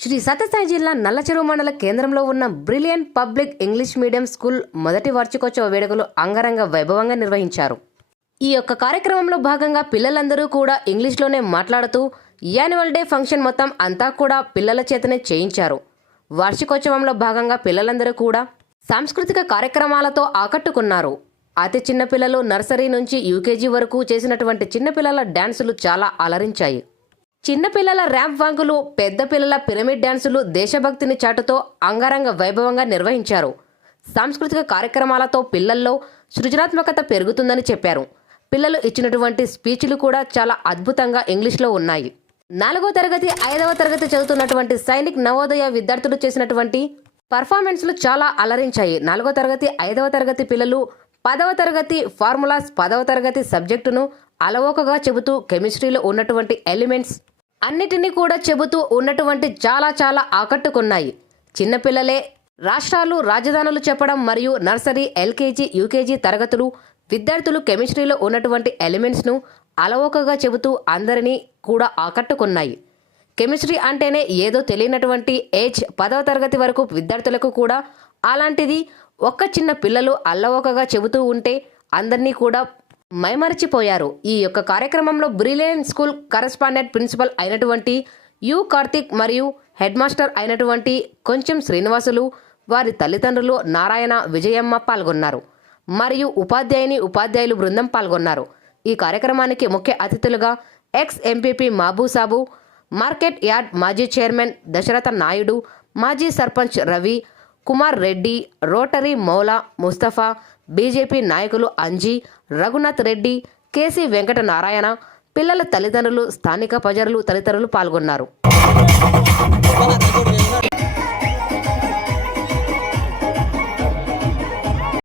శ్రీ సత్యసాయి జిల్లా నల్లచెరువు మండల కేంద్రంలో ఉన్న brilliant public English medium school మొదటి వార్షికోత్సవ వేడుకలు అంగరంగ వైభవంగా నిర్వహించారు. ఈ యొక్క కార్యక్రమంలో భాగంగా పిల్లలందరూ కూడా ఇంగ్లీష్లోనే మాట్లాడుతూ యాన్యువల్ డే ఫంక్షన్ మొత్తం అంతా కూడా పిల్లల చేతనే చేయించారు. వార్షికోత్సవంలో భాగంగా పిల్లలందరూ కూడా సాంస్కృతిక కార్యక్రమాలతో ఆకట్టుకున్నారు. అతి చిన్న పిల్లలు నర్సరీ నుంచి యూకేజీ వరకు చేసినటువంటి చిన్నపిల్లల డ్యాన్సులు చాలా అలరించాయి. చిన్నపిల్లల ర్యాంప్ వాంకులు, పెద్ద పిల్లల పిరమిడ్ డ్యాన్సులు దేశభక్తిని చాటుతో అంగరంగ వైభవంగా నిర్వహించారు. సాంస్కృతిక కార్యక్రమాలతో పిల్లల్లో సృజనాత్మకత పెరుగుతుందని చెప్పారు. పిల్లలు ఇచ్చినటువంటి స్పీచ్లు కూడా చాలా అద్భుతంగా ఇంగ్లీష్లో ఉన్నాయి. 4వ తరగతి 5వ తరగతి చదువుతున్నటువంటి సైనిక్ నవోదయ విద్యార్థులు చేసినటువంటి పర్ఫార్మెన్స్లు చాలా అలరించాయి. 4వ తరగతి 5వ తరగతి పిల్లలు 10వ తరగతి ఫార్ములాస్ 10వ తరగతి సబ్జెక్టును అలవోకగా చెబుతూ కెమిస్ట్రీలో ఉన్నటువంటి ఎలిమెంట్స్ అన్నిటినీ కూడా చెబుతూ ఉన్నటువంటి చాలా ఆకట్టుకున్నాయి. చిన్నపిల్లలే రాష్ట్రాలు రాజధానులు చెప్పడం మరియు నర్సరీ, ఎల్కేజీ, యూకేజీ తరగతులు విద్యార్థులు కెమిస్ట్రీలో ఉన్నటువంటి ఎలిమెంట్స్ను అలవోకగా చెబుతూ అందరినీ కూడా ఆకట్టుకున్నాయి. కెమిస్ట్రీ అంటేనే ఏదో తెలియనటువంటి ఏజ్ 10వ తరగతి వరకు విద్యార్థులకు కూడా అలాంటిది ఒక్క చిన్న పిల్లలు అల్లవోకగా చెబుతూ ఉంటే అందరినీ కూడా మైమరిచిపోయారు. ఈ యొక్క కార్యక్రమంలో బ్రిలియంట్ స్కూల్ కరెస్పాండెంట్ ప్రిన్సిపల్ అయినటువంటి యు కార్తిక్ మరియు హెడ్ మాస్టర్ అయినటువంటి కొంచెం శ్రీనివాసులు, వారి తల్లిదండ్రులు నారాయణ, విజయమ్మ పాల్గొన్నారు. మరియు ఉపాధ్యాయులు బృందం పాల్గొన్నారు. ఈ కార్యక్రమానికి ముఖ్య అతిథులుగా ఎక్స్ ఎంపీపీ మహబూసాబు, మార్కెట్ యార్డ్ మాజీ చైర్మన్ దశరథ నాయుడు, మాజీ సర్పంచ్ రవి కుమార్ రెడ్డి, రోటరీ మౌలా ముస్తఫా, బీజేపీ నాయకులు అంజీ, రఘునాథ్ రెడ్డి, కేసీ వెంకట నారాయణ, పిల్లల తల్లిదండ్రులు, స్థానిక ప్రజలు తదితరులు పాల్గొన్నారు.